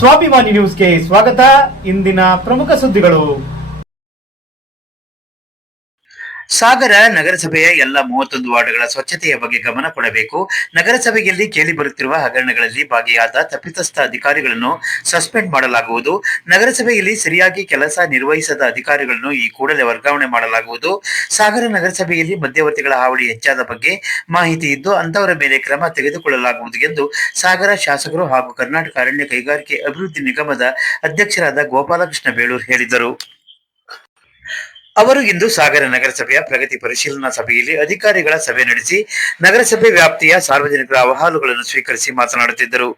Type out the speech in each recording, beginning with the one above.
ಸ್ವಾಭಿಮಾನಿ ನ್ಯೂಸ್ಗೆ ಸ್ವಾಗತ. ಇಂದಿನ ಪ್ರಮುಖ ಸುದ್ದಿಗಳು. ಸಾಗರ ನಗರಸಭೆಯ ಎಲ್ಲ 31 ವಾರ್ಡ್ಗಳ ಸ್ವಚ್ಛತೆಯ ಬಗ್ಗೆ ಗಮನ ಕೊಡಬೇಕು. ನಗರಸಭೆಯಲ್ಲಿ ಕೇಳಿ ಬರುತ್ತಿರುವ ಹಗರಣಗಳಲ್ಲಿ ಭಾಗಿಯಾದ ತಪ್ಪಿತಸ್ಥ ಅಧಿಕಾರಿಗಳನ್ನು ಸಸ್ಪೆಂಡ್ ಮಾಡಲಾಗುವುದು. ನಗರಸಭೆಯಲ್ಲಿ ಸರಿಯಾಗಿ ಕೆಲಸ ನಿರ್ವಹಿಸದ ಅಧಿಕಾರಿಗಳನ್ನು ಈ ಕೂಡಲೇ ವರ್ಗಾವಣೆ ಮಾಡಲಾಗುವುದು. ಸಾಗರ ನಗರಸಭೆಯಲ್ಲಿ ಮಧ್ಯವರ್ತಿಗಳ ಹಾವಳಿ ಹೆಚ್ಚಾದ ಬಗ್ಗೆ ಮಾಹಿತಿ ಇದ್ದು ಅಂತವರ ಮೇಲೆ ಕ್ರಮ ತೆಗೆದುಕೊಳ್ಳಲಾಗುವುದು ಎಂದು ಸಾಗರ ಶಾಸಕರು ಹಾಗೂ ಕರ್ನಾಟಕ ಅರಣ್ಯ ಕೈಗಾರಿಕೆ ಅಭಿವೃದ್ಧಿ ನಿಗಮದ ಅಧ್ಯಕ್ಷರಾದ ಗೋಪಾಲಕೃಷ್ಣ ಬೇಳೂರು ಹೇಳಿದರು. ಅವರು ಇಂದು ಸಾಗರ ನಗರಸಭೆಯ ಪ್ರಗತಿ ಪರಿಶೀಲನಾ ಸಭೆಯಲ್ಲಿ ಅಧಿಕಾರಿಗಳ ಸಭೆ ನಡೆಸಿ ನಗರಸಭೆ ವ್ಯಾಪ್ತಿಯ ಸಾರ್ವಜನಿಕರ ಅಹವಾಲುಗಳನ್ನು ಸ್ವೀಕರಿಸಿ ಮಾತನಾಡುತ್ತಿದ್ದರು.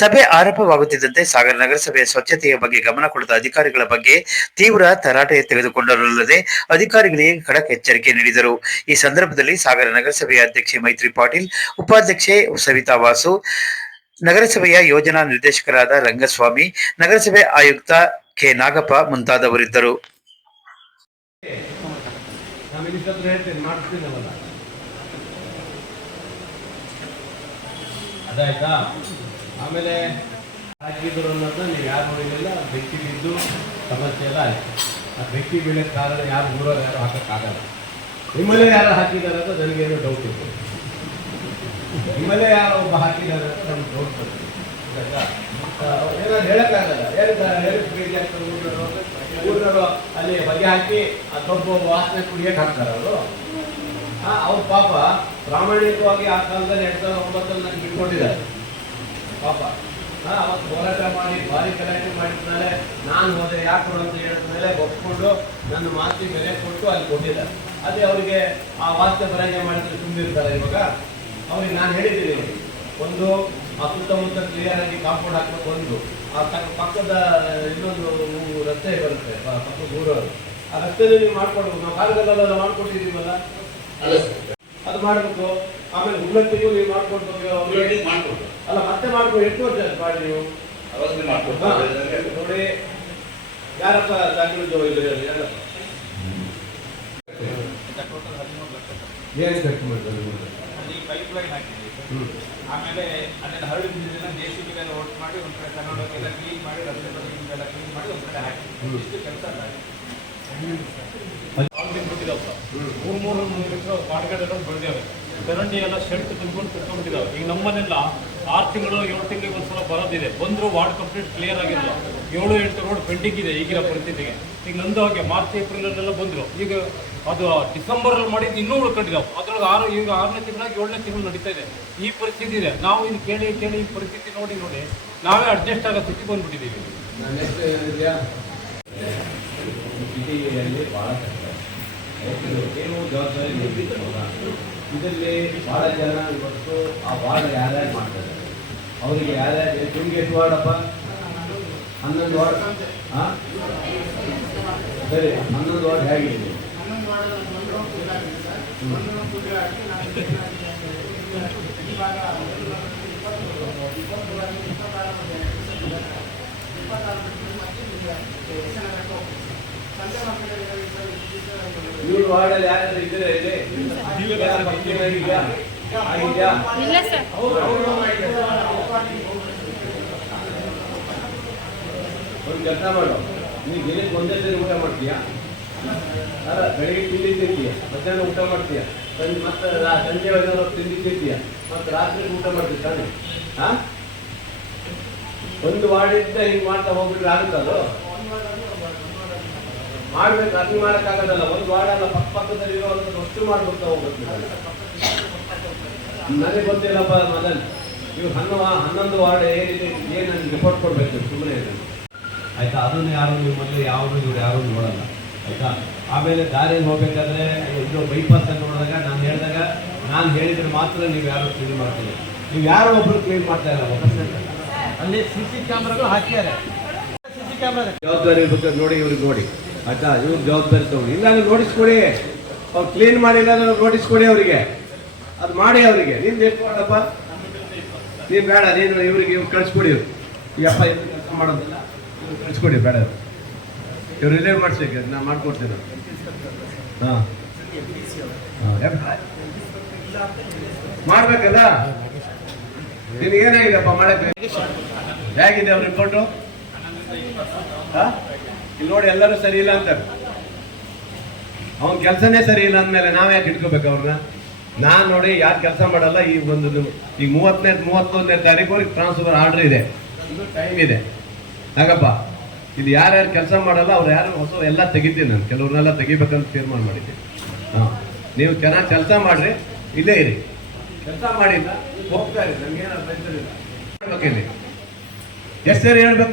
ಸಭೆ ಆರಂಭವಾಗುತ್ತಿದ್ದಂತೆ ಸಾಗರ ನಗರಸಭೆಯ ಸ್ವಚ್ಛತೆಯ ಬಗ್ಗೆ ಗಮನ ಕೊಡದ ಅಧಿಕಾರಿಗಳ ಬಗ್ಗೆ ತೀವ್ರ ತರಾಟೆ ತೆಗೆದುಕೊಂಡರಲ್ಲದೆ ಅಧಿಕಾರಿಗಳಿಗೆ ಖಡಕ್ ಎಚ್ಚರಿಕೆ ನೀಡಿದರು. ಈ ಸಂದರ್ಭದಲ್ಲಿ ಸಾಗರ ನಗರಸಭೆಯ ಅಧ್ಯಕ್ಷೆ ಮೈತ್ರಿ ಪಾಟೀಲ್, ಉಪಾಧ್ಯಕ್ಷೆ ಸವಿತಾ ವಾಸು, ನಗರಸಭೆಯ ಯೋಜನಾ ನಿರ್ದೇಶಕರಾದ ರಂಗಸ್ವಾಮಿ, ನಗರಸಭೆ ಆಯುಕ್ತ ಕೆ ನಾಗಪ್ಪ ಮುಂತಾದವರಿದ್ದರು. ಅದಾಯ್ತಾ. ಆಮೇಲೆ ಹಾಕಿದ್ರು ಅನ್ನೋದನ್ನ ನೀವು ಯಾರು ನೋಡಿರಲಿಲ್ಲ. ಬೆಂಕಿ ಬಿದ್ದು ಸಮಸ್ಯೆ ಎಲ್ಲ ಆಯ್ತು. ಆ ಬೆಂಕಿ ಬೀಳಕ್ಕೆ ಕಾರಣ ಯಾರು ಊರವ್ರು ಯಾರು ಹಾಕೋಕ್ಕಾಗಲ್ಲ. ನಿಮ್ಮಲ್ಲೇ ಯಾರು ಹಾಕಿದ್ದಾರೆ ಅಂತ ನನಗೇನು ಡೌಟ್ ಇತ್ತು. ನಿಮ್ಮಲ್ಲೇ ಯಾರು ಒಬ್ಬ ಹಾಕಿದ್ದಾರೆ ಅಂತ ನಮ್ಗೆ ಡೌಟ್ ಬರ್ತದೆ. ಏನಾದ್ರು ಹೇಳಕ್ಕಾಗಲ್ಲ. ಊರಿನವರು ಅಲ್ಲಿ ಬಗೆ ಹಾಕಿ ಆ ತೊಬ್ಬು ವಾಸನೆ ಕುಡಿಯಕ್ಕೆ ಹಾಕ್ತಾರೆ ಅವರು. ಅವ್ರ ಪಾಪ ಪ್ರಾಮಾಣಿಕವಾಗಿ ಆ ಕಾಲದಲ್ಲಿ 2009 ನನಗೆ ಬಿಟ್ಕೊಟ್ಟಿದ್ದಾರೆ ಪಾಪ. ಅವತ್ತು ಹೋರಾಟ ಮಾಡಿ ಭಾರಿ ಗಲಾಟೆ ಮಾಡಿದ್ಮೇಲೆ ನಾನು ಹೋದೆ ಯಾಕೆ ಅಂತ ಹೇಳಿದ್ಮೇಲೆ ಒಪ್ಕೊಂಡು ನನ್ನ ಮಾತಿಗೆ ಬೆಲೆ ಕೊಟ್ಟು ಅಲ್ಲಿ ಕೊಟ್ಟಿದ್ದಾರೆ. ಅದೇ ಅವರಿಗೆ ಆ ವಾಸ್ತೆ ಬರಂಗೆ ಮಾಡಿದ್ರೆ ತುಂಬಿರ್ತಾರೆ. ಇವಾಗ ಅವ್ರಿಗೆ ನಾನು ಹೇಳಿದ್ದೀನಿ, ಒಂದು ಆ ಸುತ್ತಮುತ್ತ ಕ್ಲಿಯರ್ ಆಗಿ ಕಾಂಪೌಂಡ್ ಹಾಕ್ಬೇಕು. ಒಂದು ಆ ಪಕ್ಕದ ಇನ್ನೊಂದು ರಸ್ತೆ ಬರುತ್ತೆ ಪಕ್ಕದ ಊರವರು, ಆ ರಸ್ತೆಯಲ್ಲಿ ನೀವು ಮಾಡ್ಕೊಡ್ಬೇಕು. ನಾವು ಕಾಲಗಲ್ಲೆಲ್ಲ ಮಾಡ್ಕೊಟ್ಟಿದ್ದೀವಲ್ಲ ಅದು ಮಾಡಬೇಕು. ಆಮೇಲೆ ಉನ್ನತಿಗೂ ನೀವು ಮಾಡ್ಕೊಡ್ಬೇಕು. ಅಲ್ಲ ಮತ್ತೆ ಮಾಡ್ಕೊಂಡು 8 ವರ್ಷ ಮಾಡಿ ನೀವು ನೋಡಿ. ಯಾರಪ್ಪ ಯಾರಪ್ಪ ಏನು ಖರ್ಚು ಮಾಡ್ತಾರೆ? ಪೈಪ್ ಲೈನ್ ಹಾಕಿದ್ದೀವಿ. ಆಮೇಲೆ ಅದನ್ನು ಹರಡಿದ್ದನ್ನ JCB ಓಟ್ ಮಾಡಿ ಒಂದು ಕಡೆ ತಗೊಂಡೋಗೆಲ್ಲ ಕ್ಲೀನ್ ಮಾಡಿ ರಸ್ತೆ ಬದಿಗೆಲ್ಲ ಕ್ಲೀನ್ ಮಾಡಿ ಒಂದು ಕಡೆ ಹಾಕಿ ಇಷ್ಟು ಕೆಲಸ ಬಿಟ್ಟಿದ್ದಾವೆ. 3 ಲೀಟರ್ ಪಾಡ್ಗಡೆಲ್ಲ ಬೆಳೆದೇವೆ. ಚರಂಡಿ ಎಲ್ಲ ಶೆಡ್ ತುಂಬಿಕೊಂಡು ಕುತ್ಕೊಂಡ್ಬಿಟ್ಟಿದ್ದಾವೆ. ಈಗ ನಮ್ಮನೆಲ್ಲ 6 ತಿಂಗಳು 7 ತಿಂಗಳಿಗೆ ಒಂದ್ಸಲ ಬರೋದಿದೆ. ಬಂದರೂ ವಾರ್ಡ್ ಕಂಪ್ಲೀಟ್ ಕ್ಲಿಯರ್ ಆಗಿರಲ್ಲ. 7-8 ರೋಡ್ ಪೆಂಡಿಂಗ್ ಇದೆ ಈಗಿನ ಪರಿಸ್ಥಿತಿಗೆ. ಈಗ ನಂದು ಹಾಗೆ ಮಾರ್ಚ್ ಏಪ್ರಿಲಲ್ಲೆಲ್ಲ ಬಂದರು. ಈಗ ಅದು ಡಿಸೆಂಬರಲ್ಲಿ ಮಾಡಿದ್ದು ಇನ್ನೂ ಉಳ್ಕೊಂಡಿದ್ದಾವೆ. ಅದ್ರೊಳಗೆ ಈಗ 6ನೇ ತಿಂಗಳಾಗಿ 7ನೇ ತಿಂಗಳು ನಡೀತಾ ಇದೆ. ಈ ಪರಿಸ್ಥಿತಿ ಇದೆ. ನಾವು ಇನ್ನು ಕೇಳಿ ಈ ಪರಿಸ್ಥಿತಿ ನೋಡಿ ನಾವೇ ಅಡ್ಜಸ್ಟ್ ಆಗೋ ಸ್ಥಿತಿ ಬಂದ್ಬಿಟ್ಟಿದ್ದೀವಿ. ಸಿಟಿಯಲ್ಲಿ ಭಾಳ ಕಷ್ಟ. ಏನು ಜವಾಬ್ದಾರಿ ಇದರಲ್ಲಿ ಭಾಳ ಜನ ಇವತ್ತು ಆ ವಾರ್ಡ್ ಯಾರ್ಯಾರು ಮಾಡ್ತಾರೆ, ಅವರಿಗೆ ಯಾರ್ಯಾರು ನಿಮ್ಗೆ ಎಷ್ಟು ವಾರ್ಡಪ್ಪ? 11 ವಾರ್ಡ್. ಹಾಂ ಸರಿ, 11 ವಾರ್ಡ್ ಹೇಗಿದೆ? ಇವ್ರ ವಾರ್ಡಲ್ಲಿ ಯಾರಾದ್ರೂ ಇದ್ದೀರಾ? ಇದೆ ಒಂದು ಕೆಲಸ ಮಾಡು, ನೀವು ದಿನಕ್ಕೆ ಒಂದೇ ಸರಿ ಊಟ ಮಾಡ್ತೀಯಾ? ಅಲ್ಲ, ಬೆಳಿಗ್ಗೆ ತಿಂಡಿ ತಿಂತೀಯ, ಮಧ್ಯಾಹ್ನ ಊಟ ಮಾಡ್ತೀಯ, ಮತ್ತೆ ಸಂಜೆ ತಿಂಡಿ ತಿಂತೀಯ, ಮತ್ತೆ ರಾತ್ರಿ ಊಟ ಮಾಡ್ತೀವಿ ತಾನೆ? ಹಾಂ, ಒಂದು ವಾರ್ಡಿಂದ ಹಿಂಗೆ ಮಾಡ್ತಾ ಹೋಗ್ಬಿಟ್ರೆ ಆಗುತ್ತದು? ಮಾಡ್ಬೇಕು. ಅದು ಮಾಡೋಕ್ಕಾಗೋದಲ್ಲ. ಒಂದು ವಾರ್ಡ್ ಅಲ್ಲ, ಪಕ್ಕದಲ್ಲಿರೋ ಅಷ್ಟು ಮಾಡ್ಬಿಡ್ತಾ ಹೋಗ್ಬೇಕು. ನನಗೆ ಗೊತ್ತಿಲ್ಲಪ್ಪ ಮೊದಲು ನೀವು 11 ವಾರ್ಡ್ ಏನಿದೆ ಏನು ನನಗೆ ರಿಪೋರ್ಟ್ ಕೊಡಬೇಕು. ಸುಮ್ಮನೆ ಆಯಿತಾ? ಅದನ್ನು ಯಾರು ನಿಮ್ಮಲ್ಲಿ ಯಾವುದು ಇವ್ರು ಯಾರು ನೋಡಲ್ಲ. ಆಯಿತಾ? ಆಮೇಲೆ ದಾರಿಯಲ್ಲಿ ಹೋಗ್ಬೇಕಾದ್ರೆ ಇದು ಬೈಪಾಸ್ ಅಂತ ನೋಡಿದಾಗ ನಾನು ಹೇಳಿದ್ರೆ ಮಾತ್ರ ನೀವು ಯಾರು ಕ್ಲೀನ್ ಮಾಡ್ತೀರಿ. ನೀವು ಯಾರು ಒಬ್ಬರು ಕ್ಲೀನ್ ಮಾಡ್ತಾ ಇಲ್ಲ. ಅಲ್ಲಿ CC ಕ್ಯಾಮ್ರಾಗಳು ಹಾಕಿದ್ದಾರೆ. CC ಕ್ಯಾಮ್ರಾ ಜವಾಬ್ದಾರಿ ಇರ್ಬೇಕು ನೋಡಿ, ಇವ್ರಿಗೆ ನೋಡಿ. ಆಯ್ತಾ? ಇವ್ರು ಜವಾಬ್ದಾರಿ ತಗೊಂಡು ಇಲ್ಲ ನೀವು ನೋಟಿಸ್ ಕೊಡಿ. ಅವ್ರು ಕ್ಲೀನ್ ಮಾಡಿಲ್ಲ ನೋಟಿಸ್ ಕೊಡಿ ಅವರಿಗೆ. ಅದು ಮಾಡಿ ಅವರಿಗೆ. ನೀನು ಎಷ್ಟು ಮಾಡಪ್ಪ? ನೀನು ಬೇಡ, ನೀನು ಇವ್ರಿಗೆ ಕಳಿಸ್ಕೊಡಿ. ಯಪ್ಪ ಕೆಲಸ ಮಾಡೋದಿಲ್ಲ, ಕಳಿಸ್ಕೊಡಿ. ಬೇಡ, ಇವ್ರು ರಿಲೇವ್ ಮಾಡಿಸ್ಬೇಕು. ನಾನು ಮಾಡ್ಕೊಡ್ತೀನಿ. ಹಾಂ ಮಾಡ್ಬೇಕಲ್ಲ. ನಿನಗೇನಾಗಿದೆಪ್ಪ ಮಾಡಕ್ಕೆ? ಹೇಗಿದೆ ಅವ್ರ ರಿಪೋರ್ಟು? ಇಲ್ಲಿ ನೋಡಿ ಎಲ್ಲರೂ ಸರಿ ಇಲ್ಲ ಅಂತಾರೆ. ಅವನ ಕೆಲಸನೇ ಸರಿ ಇಲ್ಲ ಅಂದಮೇಲೆ ನಾವ್ ಯಾಕೆ ಇಟ್ಕೋಬೇಕು ಅವ್ರನ್ನ? ನಾನ್ ನೋಡಿ ಯಾರು ಕೆಲಸ ಮಾಡಲ್ಲ. ಈ 31ನೇ ತಾರೀಕು ಟ್ರಾನ್ಸ್ಫರ್ ಆರ್ಡರ್ ಇದೆ, ಇದು ಟೈಮ್ ಇದೆ. ಹಾಗಪ್ಪ ಇದು ಯಾರ್ಯಾರು ಕೆಲಸ ಮಾಡಲ್ಲ ಅವ್ರು ಯಾರು ಹೊಸ ಎಲ್ಲ ತೆಗಿತೀನಿ ನಾನು, ಕೆಲವ್ರನ್ನೆಲ್ಲ ತೆಗಿಬೇಕಂತ ತೀರ್ಮಾನ ಮಾಡಿದ್ದೀನಿ. ನೀವು ಚೆನ್ನಾಗಿ ಕೆಲಸ ಮಾಡ್ರಿ, ಇಲ್ಲೇ ಇರಿ, ಕೆಲಸ ಮಾಡಿಲ್ಲ ಹೋಗ್ತಾ ಇರಿ, ನಮ್ಗೇನು ಅಭ್ಯಂತರಿಲ್ಲ. ಇಲ್ಲಿ ಎಷ್ಟು ಸರಿ ಹೇಳ್ಬೇಕು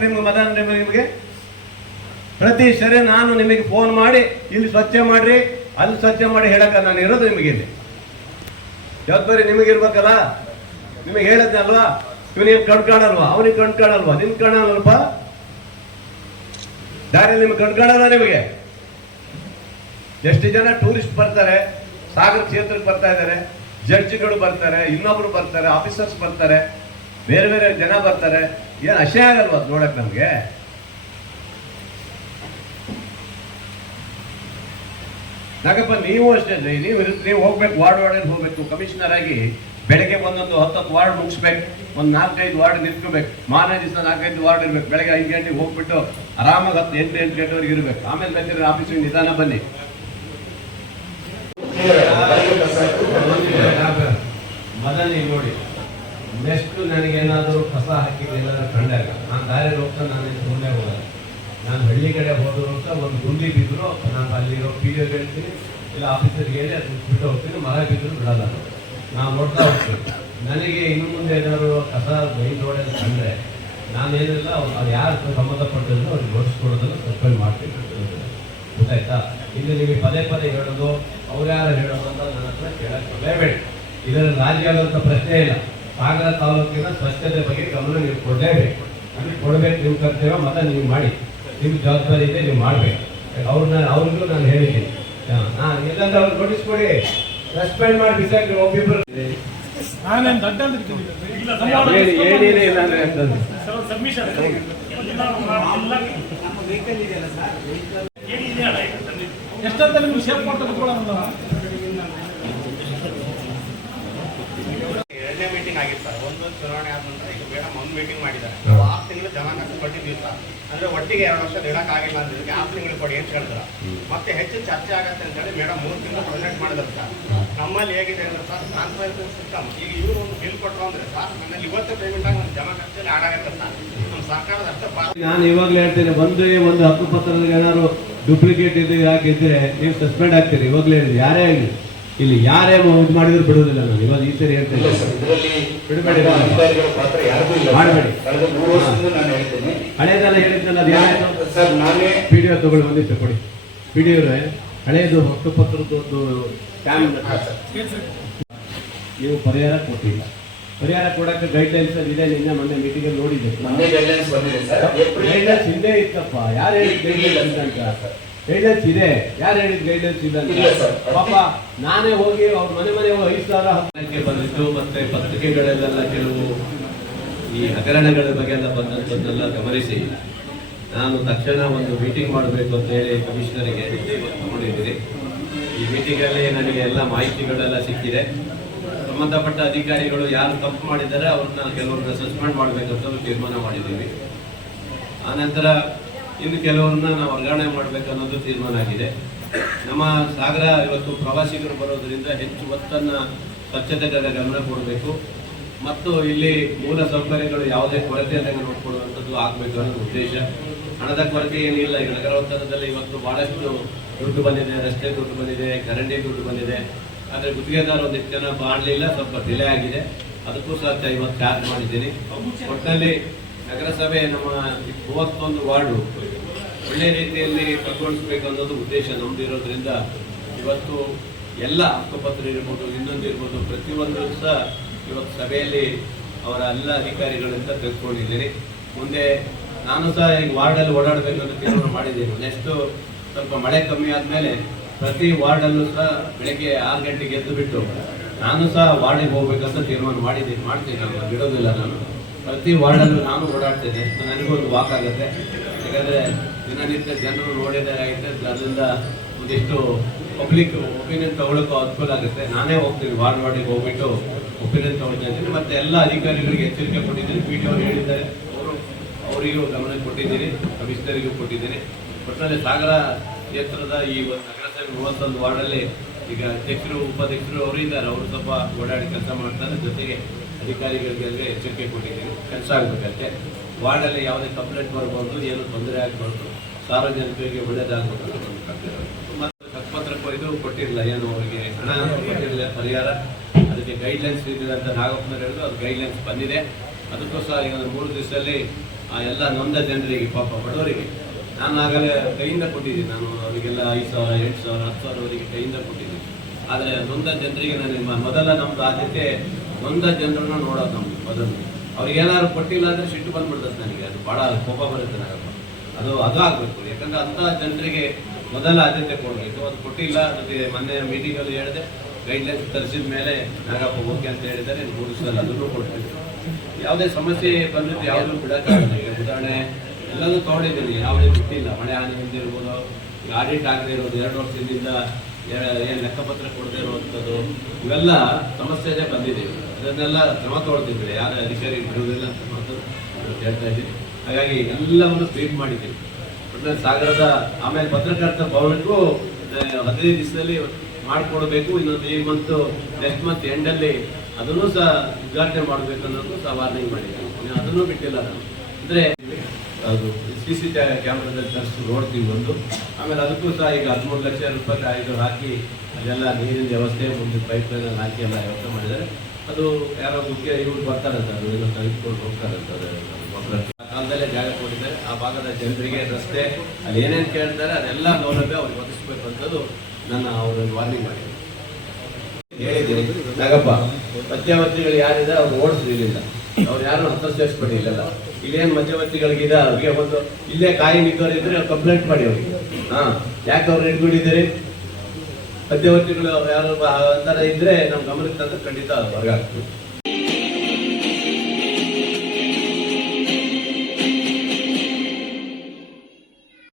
ನಿಮ್ಗೆ ಪ್ರತಿ ಸರಿ ನಾನು ನಿಮಗೆ ಫೋನ್ ಮಾಡಿ ಇಲ್ಲಿ ಸ್ವಚ್ಛ ಮಾಡ್ರಿ ಅಲ್ಲಿ ಸ್ವಚ್ಛ ಮಾಡಿ ಹೇಳಕ್ಕ ನಾನು ಇರೋದು ನಿಮಗೆ. ಇಲ್ಲಿ ಜವಾಬ್ದಾರಿ ನಿಮಗೆ ಇರ್ಬೇಕಲ್ಲ. ನಿಮಗೆ ಹೇಳದ್ನಲ್ವಾ, ಇವನಿಗೆ ಕಣ್ಕಾಣಲ್ವಾ, ಅವನಿಗೆ ಕಣ್ಕಾಣಲ್ವಾ, ನಿಮ್ ಕಾಣಲ್ವಲ್ಪ, ದಾರಿಯಲ್ಲಿ ನಿಮ್ಗೆ ಕಣ್ಕಾಣಲ್ಲ. ನಿಮಗೆ ಎಷ್ಟು ಜನ ಟೂರಿಸ್ಟ್ ಬರ್ತಾರೆ, ಸಾಗರ ಕ್ಷೇತ್ರಕ್ಕೆ ಬರ್ತಾ ಇದ್ದಾರೆ, ಜಡ್ಜ್ಗಳು ಬರ್ತಾರೆ, ಇನ್ನೊಬ್ರು ಬರ್ತಾರೆ, ಆಫೀಸರ್ಸ್ ಬರ್ತಾರೆ, ಬೇರೆ ಬೇರೆ ಜನ ಬರ್ತಾರೆ. ಏನ್ ಅಶೆ ಆಗಲ್ವಾ ಅದು ನೋಡಕ್ ನಮ್ಗೆ? ಯಾಕಪ್ಪ ನೀವು ಅಷ್ಟೇ, ನೀವು ಹೋಗ್ಬೇಕು, ವಾರ್ಡ್ ಹೋಗ್ಬೇಕು. ಕಮಿಷನರ್ ಆಗಿ ಬೆಳಗ್ಗೆ ಒಂದೊಂದು 10 ವಾರ್ಡ್ ಮುಗಿಸ್ಬೇಕು, ಒಂದು 4-5 ವಾರ್ಡ್ ನಿಂತ್ಕೋಬೇಕು. ಮಾರನೇ ದಿವಸ 4-5 ವಾರ್ಡ್ ಇರ್ಬೇಕು. ಬೆಳಗ್ಗೆ 5 ಗಂಟೆಗೆ ಹೋಗ್ಬಿಟ್ಟು ಆರಾಮಾಗಿ 8 ಗಂಟೆವರೆಗೆ ಇರ್ಬೇಕು. ಆಮೇಲೆ ಬೇಕಾದ್ರೆ ಆಫೀಸಿಗೆ ನಿಧಾನ ಬನ್ನಿ. ಮದನಿ ನೋಡಿ, ನೆಕ್ಸ್ಟ್ ನನಗೇನಾದರೂ ಕಸ ಹಾಕಿದ್ರೆ ಏನಾದರೂ ಕಂಡಾಗ ನಾನು ದಾರಿ ಹೋಗ್ತಾ ನಾನು ಮುಂದೆ ಹೋಗಲ್ಲ. ನಾನು ಹಳ್ಳಿ ಕಡೆ ಹೋದ್ರು ಅಂತ ಒಂದು ಗುಂಡಿ ಬಿದ್ರು ನಾನು ಅಲ್ಲಿರೋ PO ಹೇಳ್ತೀನಿ, ಇಲ್ಲ ಆಫೀಸರ್ಗೆ ಹೇಳಿ ಅದು ಬಿಟ್ಟು ಹೋಗ್ತೀನಿ. ಮರ ಬಿದ್ರು ಬಿಡಲ್ಲ, ನಾವು ನೋಡ್ತಾ ಹೋಗ್ತೀನಿ. ನನಗೆ ಇನ್ನು ಮುಂದೆ ಏನಾದ್ರು ಕಸ ಮೈನ್ ರೋಡಲ್ಲಿ ಕಂಡ್ರೆ ನಾನೇನಿಲ್ಲ, ಅದು ಯಾರು ಸಂಬಂಧಪಟ್ಟದ್ದು ಅವ್ರಿಗೆ ನೋಡಿಸ್ಕೊಡೋದನ್ನು ಸಸ್ಪೆಂಡ್ ಮಾಡ್ತೀನಿ. ಗೊತ್ತಾಯ್ತಾ? ಇಲ್ಲಿ ನಿಮಗೆ ಪದೇ ಪದೇ ಹೇಳೋದು, ಅವ್ರು ಯಾರು ಹೇಳೋದು ಅಂತ ನನ್ನ ಹತ್ರ ಕೇಳಕ್ಕೆ ಕೊಡಲೇಬೇಡಿ. ಇದರಲ್ಲಿ ರಾಜಿ ಆಗೋಂಥ ಪ್ರಶ್ನೆ ಇಲ್ಲ. ಸಾಗರ ತಾಲೂಕಿನ ಸ್ವಚ್ಛತೆ ಬಗ್ಗೆ ಗಮನ ನೀವು ಕೊಡಲೇಬೇಕು. ಅಲ್ಲಿ ಕೊಡಬೇಕು, ನಿಮ್ಮ ಕರ್ತವ್ಯ. ಮತ್ತೆ ನೀವು ಮಾಡಿ, ನಿಮ್ಗೆ ಜವಾಬ್ದಾರಿ ಇದೆ, ನೀವು ಮಾಡ್ಬೇಕು. ಅವ್ರಿಗೂ ನಾನು ಹೇಳಿದ್ದೀನಿ, ಎಲ್ಲಂದ್ರೆ ಅವ್ರು ನೋಟಿಸ್ ಕೊಡಿ, ಸಸ್ಪೆಂಡ್ ಮಾಡಿ ಬಿಸಾಕಿ. ಒಬ್ಬಿಬ್ರು ಏನಿದೆ ಇಲ್ಲ ಅಂದ್ರೆ ಎಷ್ಟಂತ ನಿಮ್ಗೆ ಶೇಪ್ ಮಾಡ್ತಾ ಕೂತ್ಕೊಳ್ಳೋಣ. ಎರಡನೇ ಮೀಟಿಂಗ್ ಆಗಿತ್ತು ಸರ್. ಒಂದು ಚುನಾವಣೆ ಆದ ನಂತರ ಈಗ ಮೇಡಮ್ ಒಂದು ಮೀಟಿಂಗ್ ಮಾಡಿದ್ದಾರೆ. 6 ತಿಂಗಳು ಜನಾಂಗ ಕೊಟ್ಟಿದ್ದೀವಿ ಸರ್. ಅಂದ್ರೆ ಒಟ್ಟಿಗೆ 2 ವರ್ಷ ಇಡಕ್ಕಾಗಿಲ್ಲ ಅಂದ್ರೆ 6 ತಿಂಗಳು ಕೊಡಿ ಅಂತ ಹೇಳಿದ್ರು. ಮತ್ತೆ ಹೆಚ್ಚು ಚರ್ಚೆ ಆಗತ್ತೆ ಅಂತ ಹೇಳಿ ಮೇಡಮ್ 3 ತಿಂಗಳು ಪ್ರೆಸೆಂಟ್ ಮಾಡಿದ್ರು ಸರ್. ನಮ್ಮಲ್ಲಿ ಹೇಗಿದೆ ಅಂದ್ರೆ ಸರ್, ಟ್ರಾನ್ಸ್ಪರೆನ್ಸಿ ಸಿಸ್ಟಮ್. ಈಗ ಇವರು ಒಂದು ಬಿಲ್ ಕೊಟ್ಟರು ಅಂದ್ರೆ ಸರ್, ನನ್ನಲ್ಲಿ ಇವತ್ತು ಪೇಮೆಂಟ್ ಆಗಿ ಒಂದು ಜಮಾ ಖರ್ಚಲ್ಲಿ ಆಡಾಗತ್ತೆ ಸರ್. ನಮ್ಮ ಸರ್ಕಾರದ ಅಷ್ಟೇ ನಾನು ಇವಾಗಲೇ ಹೇಳ್ತೇನೆ, ಒಂದು ಹಕ್ಕುಪತ್ರದಲ್ಲಿ ಏನಾದ್ರು ಡೂಪ್ಲಿಕೇಟ್ ಇದೆ ಹಾಕಿದ್ರೆ ನೀವು ಸಸ್ಪೆಂಡ್ ಆಗ್ತೀರಿ. ಇವಾಗಲೇ ಹೇಳಿದ್ರಿ, ಯಾರೇ ಆಗಲಿ ಇಲ್ಲಿ ಯಾರೇ ಇದು ಮಾಡಿದ್ರು ಬಿಡುವುದಿಲ್ಲ. ನಾನು ಇವಾಗ ಈ ಸರಿ ಹೇಳ್ತೇನೆ, ಬಿಡಬೇಡಿ, ಮಾಡಬೇಡಿ. ಹಳೇದೆಲ್ಲ ಹೇಳಿದ್ನಲ್ಲ, ಅದು ಯಾರಾಯ್ತು? PDO ತಗೊಳ್ಳಿ, ಒಂದಿಷ್ಟು ಕೊಡಿ. PDO ಹಳೇದು ಹಕ್ಕುಪತ್ರದ್ದು ಒಂದು ಸ್ಕ್ಯಾಮ್ ನೀವು ಪರಿಹಾರ ಕೊಟ್ಟಿಲ್ಲ. ಪರಿಹಾರ ಕೊಡಕ್ಕೆ ಗೈಡ್ಲೈನ್ಸ್ ಇದೆ. ನಿನ್ನೆ ಮೊನ್ನೆ ಮೀಟಿಂಗ್ ಅಲ್ಲಿ ನೋಡಿದ್ದೆ, ಗೈಡ್ಲೈನ್ಸ್ ಹಿಂದೆ ಇತ್ತಪ್ಪ. ಯಾರು ಹೇಳಿದ್ ಗೈಡ್ಲೈನ್ಸ್ ಅಂತ? ಗೈಡ್ಲೈನ್ಸ್ ಇದೆ, ಯಾರು ಹೇಳಿದ್ ಗೈಡ್ಲೈನ್ಸ್ ಇಲ್ಲ ಅಂತ? ಪಾಪ ನಾನೇ ಹೋಗಿ ಅವ್ರ ಮನೆ 5,000 ಬಂದಿದ್ದು. ಮತ್ತೆ ಪತ್ರಿಕೆಗಳಲ್ಲೆಲ್ಲ ಕೆಲವು ಈ ಹಗರಣಗಳ ಬಗ್ಗೆ ಎಲ್ಲ ಬಂದಂಥದ್ದನ್ನೆಲ್ಲ ಗಮನಿಸಿ ನಾನು ತಕ್ಷಣ ಒಂದು ಮೀಟಿಂಗ್ ಮಾಡಬೇಕು ಅಂತ ಹೇಳಿ ಕಮಿಷನರಿಗೆ ತಗೊಂಡಿದ್ದೀನಿ. ಈ ಮೀಟಿಂಗಲ್ಲಿ ನನಗೆ ಎಲ್ಲ ಮಾಹಿತಿಗಳೆಲ್ಲ ಸಿಕ್ಕಿದೆ. ಸಂಬಂಧಪಟ್ಟ ಅಧಿಕಾರಿಗಳು ಯಾರು ತಪ್ಪು ಮಾಡಿದ್ದಾರೆ ಅವ್ರನ್ನ ಕೆಲವ್ರನ್ನ ಸಸ್ಪೆಂಡ್ ಮಾಡಬೇಕಂತ ತೀರ್ಮಾನ ಮಾಡಿದ್ದೀವಿ. ಆನಂತರ ಇನ್ನು ಕೆಲವ್ರನ್ನ ನಾವು ವರ್ಗಾವಣೆ ಮಾಡಬೇಕು ಅನ್ನೋದು ತೀರ್ಮಾನ ಆಗಿದೆ. ನಮ್ಮ ಸಾಗರ ಇವತ್ತು ಪ್ರವಾಸಿಗರು ಬರೋದರಿಂದ ಹೆಚ್ಚು ಒತ್ತನ್ನು ಸ್ವಚ್ಛತೆಗೆ ಗಮನ ಕೊಡಬೇಕು ಮತ್ತು ಇಲ್ಲಿ ಮೂಲ ಸೌಕರ್ಯಗಳು ಯಾವುದೇ ಕೊರತೆ ಇಲ್ಲದೆ ನೋಡ್ಕೊಳ್ಳುವಂಥದ್ದು ಆಗಬೇಕು ಅನ್ನೋ ಉದ್ದೇಶ. ಹಣದ ಕೊರತೆ ಏನಿಲ್ಲ. ಈಗ ನಗರ ಒತ್ತಡದಲ್ಲಿ ಇವತ್ತು ಬಹಳಷ್ಟು ದುಡ್ಡು ಬಂದಿದೆ, ರಸ್ತೆ ದುಡ್ಡು ಬಂದಿದೆ, ಚರಂಡಿ ದುಡ್ಡು ಬಂದಿದೆ. ಆದರೆ ಗುತ್ತಿಗೆದಾರ ಒಂದಿಷ್ಟು ಜನ ಮಾಡಲಿಲ್ಲ, ಸ್ವಲ್ಪ ಡಿಲೇ ಆಗಿದೆ. ಅದಕ್ಕೂ ಸಹ ಇವತ್ತು ಚಾರ್ಜ್ ಮಾಡಿದ್ದೀನಿ. ಒಟ್ಟಿನಲ್ಲಿ ನಗರಸಭೆ ನಮ್ಮ 31 ವಾರ್ಡು ಒಳ್ಳೆ ರೀತಿಯಲ್ಲಿ ಕೈಗೊಳಿಸಬೇಕು ಅನ್ನೋದು ಉದ್ದೇಶ ನಮ್ದು ಇರೋದ್ರಿಂದ ಇವತ್ತು ಎಲ್ಲ ಹಕ್ಕುಪತ್ರ ಇರ್ಬೋದು, ಇನ್ನೊಂದು ಇರ್ಬೋದು, ಪ್ರತಿಯೊಂದು ಸಹ ಇವತ್ತು ಸಭೆಯಲ್ಲಿ ಅವರ ಎಲ್ಲ ಅಧಿಕಾರಿಗಳಿಂದ ತೆಗೆದುಕೊಂಡಿದ್ದೀನಿ. ಮುಂದೆ ನಾನು ಸಹ ಈಗ ವಾರ್ಡಲ್ಲಿ ಓಡಾಡಬೇಕು ಅಂತ ತೀರ್ಮಾನ ಮಾಡಿದ್ದೀನಿ. ನೆಕ್ಸ್ಟು ಸ್ವಲ್ಪ ಮಳೆ ಕಮ್ಮಿ ಆದಮೇಲೆ ಪ್ರತಿ ವಾರ್ಡಲ್ಲೂ ಸಹ ಬೆಳಗ್ಗೆ 6 ಗಂಟೆಗೆ ಎದ್ದು ಬಿಟ್ಟು ನಾನು ಸಹ ವಾರ್ಡಿಗೆ ಹೋಗ್ಬೇಕಂತ ತೀರ್ಮಾನ ಮಾಡ್ತೀನಿ. ನಾನು ಬಿಡೋದಿಲ್ಲ. ನಾನು ಪ್ರತಿ ವಾರ್ಡಲ್ಲೂ ನಾನು ಓಡಾಡ್ತೇನೆ. ನನಗೂ ಒಂದು ವಾಕ್ ಆಗುತ್ತೆ. ಯಾಕಂದರೆ ದಿನನಿತ್ಯ ಜನರು ನೋಡಿದಾಗುತ್ತೆ, ಅದರಿಂದ ಒಂದಿಷ್ಟು ಪಬ್ಲಿಕ್ ಒಪಿನಿಯನ್ ತಗೊಳ್ಳೋಕ್ಕೂ ಅನುಕೂಲ ಆಗುತ್ತೆ. ನಾನೇ ಹೋಗ್ತೀನಿ, ವಾರ್ಡಿಗೆ ಹೋಗ್ಬಿಟ್ಟು ಒಪಿನಿಯನ್ ತಗೊಳ್ತಾ ಇದ್ದೀನಿ. ಮತ್ತು ಎಲ್ಲ ಅಧಿಕಾರಿಗಳಿಗೆ ಎಚ್ಚರಿಕೆ ಕೊಟ್ಟಿದ್ದೀನಿ. PDO ಹೇಳಿದ್ದಾರೆ, ಅವರಿಗೂ ಗಮನ ಕೊಟ್ಟಿದ್ದೀನಿ, ಕಮಿಷನರಿಗೂ ಕೊಟ್ಟಿದ್ದೀನಿ. ಒಟ್ಟಿನಲ್ಲಿ ಸಾಗರ ಕ್ಷೇತ್ರದ ಈ ಒಂದು ನಗರಸಭೆ 31 ವಾರ್ಡಲ್ಲಿ ಈಗ ಅಧ್ಯಕ್ಷರು ಉಪಾಧ್ಯಕ್ಷರು ಅವರು ಇದ್ದಾರೆ, ಅವರು ಸ್ವಲ್ಪ ಓಡಾಡಿ ಕೆಲಸ ಮಾಡ್ತಾರೆ. ಜೊತೆಗೆ ಅಧಿಕಾರಿಗಳಿಗೆ ಎಚ್ಚರಿಕೆ ಕೊಟ್ಟಿದ್ದೀನಿ, ಕೆಲಸ ಆಗಬೇಕಂತೆ. ವಾರ್ಡಲ್ಲಿ ಯಾವುದೇ ಕಂಪ್ಲೇಂಟ್ ಬರ್ಬೋದು, ಏನು ತೊಂದರೆ ಆಗಬಾರ್ದು, ಸಾರ್ವಜನಿಕರಿಗೆ ಒಳ್ಳೇದಾಗಬೇಕು ಅಂತ ಮತ್ತು ಹಕ್ಕುಪತ್ರಕ್ಕೂ ಇದು ಕೊಟ್ಟಿರಲಿಲ್ಲ, ಏನು ಅವರಿಗೆ ಹಣ ಕೊಟ್ಟಿರಲಿಲ್ಲ ಪರಿಹಾರ. ಅದಕ್ಕೆ ಗೈಡ್ಲೈನ್ಸ್ ಇದೆ ಅಂತ ನಾಗಪ್ಪನವ್ರು ಹೇಳಿದ್ರು, ಅದು ಗೈಡ್ಲೈನ್ಸ್ ಬಂದಿದೆ. ಅದಕ್ಕೋಸ್ಕರ ಈಗ 3 ದಿವಸದಲ್ಲಿ ಆ ಎಲ್ಲ ನೊಂದ ಜನರಿಗೆ, ಪಾಪ ಬಡವರಿಗೆ ನಾನು ಆಗಲೇ ಕೈಯಿಂದ ಕೊಟ್ಟಿದ್ದೀನಿ. ನಾನು ಅವರಿಗೆಲ್ಲ 5,000, 8,000, 10,000ವರೆಗೆ ಕೈಯಿಂದ ಕೊಟ್ಟಿದ್ದೀನಿ. ಆದರೆ ನೊಂದ ಜನರಿಗೆ ನಾನು ಮೊದಲ ನಮ್ಮದು ಆದ್ಯತೆ ನೊಂದ ಜನರನ್ನ ನೋಡೋದು. ನಮ್ಮದು ಮೊದಲು ಅವ್ರಿಗೆ ಏನಾದ್ರು ಕೊಟ್ಟಿಲ್ಲ ಅಂದರೆ ಸಿಟ್ಟು ಬಂದ್ಬಿಡ್ತದೆ ನನಗೆ, ಅದು ಭಾಳ ಕೋಪ ಬರುತ್ತೆ ನಾಗಪ್ಪ. ಅದು ಆಗಬೇಕು, ಯಾಕಂದ್ರೆ ಅಂಥ ಜನರಿಗೆ ಮೊದಲ ಆದ್ಯತೆ ಕೊಡಬೇಕು. ಅದು ಕೊಟ್ಟಿಲ್ಲ. ಅದಕ್ಕೆ ಮೊನ್ನೆ ಮೀಟಿಂಗಲ್ಲಿ ಹೇಳಿದೆ, ಗೈಡ್ಲೈನ್ಸ್ ತರಿಸಿದ ಮೇಲೆ ನಾಗಪ್ಪ ಓಕೆ ಅಂತ ಹೇಳಿದ್ದಾರೆ. 3 ದಿವಸದಲ್ಲಿ ಅದನ್ನು ಕೊಡ್ತೀವಿ. ಯಾವುದೇ ಸಮಸ್ಯೆ ಬಂದಿದ್ದು ಯಾವುದೂ ಬಿಡೋಕ್ಕಾಗಲ್ಲ. ಈಗ ಉದಾಹರಣೆ ಎಲ್ಲದೂ ತೊಗೊಂಡಿದ್ದೀನಿ, ಯಾವುದೇ ಬಿಟ್ಟಿಲ್ಲ. ಮಳೆ ಹಾನಿ ಹೊಂದಿರ್ಬೋದು, ಈಗ ಆಡಿಟ್ ಆಗದೆ ಇರೋದು, 2 ವರ್ಷದಿಂದ ಏನು ಲೆಕ್ಕಪತ್ರ ಕೊಡದೇ ಇರುವಂಥದ್ದು, ಇವೆಲ್ಲ ಸಮಸ್ಯೆನೇ ಬಂದಿದೆ. ಅದನ್ನೆಲ್ಲ ಕ್ರಮ ತೊಗೊಳ್ತಿದ್ದೀವಿ, ಯಾರ ಅಧಿಕಾರಿ ಬಿಡುವುದಿಲ್ಲ ಅಂತ ಮಾತು ಹೇಳ್ತಾ ಇದ್ದೀನಿ. ಹಾಗಾಗಿ ಎಲ್ಲವನ್ನು ಸ್ವೀಪ್ ಮಾಡಿದ್ದೀವಿ. ಒಟ್ಟಿನಲ್ಲಿ ಸಾಗರದ ಆಮೇಲೆ ಪತ್ರಕರ್ತ ಭವನಕ್ಕೂ 15 ದಿವಸದಲ್ಲಿ ಮಾಡಿಕೊಡ್ಬೇಕು. ಇನ್ನೊಂದು ಈ ಮಂತು ನೆಕ್ಸ್ಟ್ ಮಂತ್ ಎಂಡಲ್ಲಿ ಅದನ್ನು ಸಹ ಉದ್ಘಾಟನೆ ಮಾಡಬೇಕು ಅನ್ನೋದು ಸಹ ವಾರ್ನಿಂಗ್ ಮಾಡಿದ್ದೀನಿ. ಅದನ್ನು ಬಿಟ್ಟಿಲ್ಲ ನಾನು. ಅಂದರೆ ಅದು CC ಕ್ಯಾಮ್ರಾದಲ್ಲಿ ತರಿಸಿ ನೋಡ್ತೀವಿ ಒಂದು. ಆಮೇಲೆ ಅದಕ್ಕೂ ಸಹ ಈಗ 13 ಲಕ್ಷ ರೂಪಾಯಿ ಇದು ಹಾಕಿ ಅದೆಲ್ಲ ನೀರಿನ ವ್ಯವಸ್ಥೆ ಮುಂದೆ ಪೈಪ್ ಲೈನಲ್ಲಿ ಹಾಕಿ ಎಲ್ಲ ವ್ಯವಸ್ಥೆ ಮಾಡಿದ್ದಾರೆ. ಅದು ಯಾರೋ ಮುಖ್ಯ ಇವ್ರು ಬರ್ತಾರಂತ, ಅದು ಏನೋ ತೆಗೆದುಕೊಂಡು ಹೋಗ್ತಾರಂತ. ಆ ಕಾಲದಲ್ಲೇ ಜಾಗ ಕೊಟ್ಟಿದ್ದಾರೆ. ಆ ಭಾಗದ ಜನರಿಗೆ ರಸ್ತೆ ಅಲ್ಲಿ ಏನೇನು ಕೇಳ್ತಾರೆ ಅದೆಲ್ಲ ಸೌಲಭ್ಯ ಅವ್ರಿಗೆ ಒದಗಿಸ್ಬೇಕು ಅಂತದ್ದು ನನ್ನ ಅವ್ರಿಗೆ ವಾರ್ನಿಂಗ್ ಮಾಡಿದ್ದೀನಿ. ಹೇಳಿದ್ದೀನಿ ನಾಗಪ್ಪ, ಮಧ್ಯವರ್ತಿಗಳು ಯಾರಿದೆ ಅವ್ರು ಓಡಿಸ್ಲಿಲ್ಲ, ಅವ್ರು ಯಾರು ಹಸ್ತಕ್ಷೇಪಿಸ್ಬಿಟ್ಟಿಲ್ಲ. ಇಲ್ಲೇನು ಮಧ್ಯವರ್ತಿಗಳಿಗಿದೆ ಅವ್ರಿಗೆ ಒಂದು ಇಲ್ಲೇ ಕಾಯಿ ನಿಂತವ್ರು ಇದ್ರೆ ಕಂಪ್ಲೇಂಟ್ ಮಾಡಿ ಅವ್ರಿಗೆ. ಯಾಕೆ ಅವ್ರು ಹಿಡ್ಕೊಂಡಿದ್ದೀರಿ? ಮಧ್ಯವರ್ತಿಗಳು ಯಾರು ಅಂತರ ಇದ್ರೆ ನಮ್ಮ ಗಮನಕ್ಕೆ ತಂದ್ರೆ ಖಂಡಿತ ಹೊರಗಾಗ್ತೀವಿ.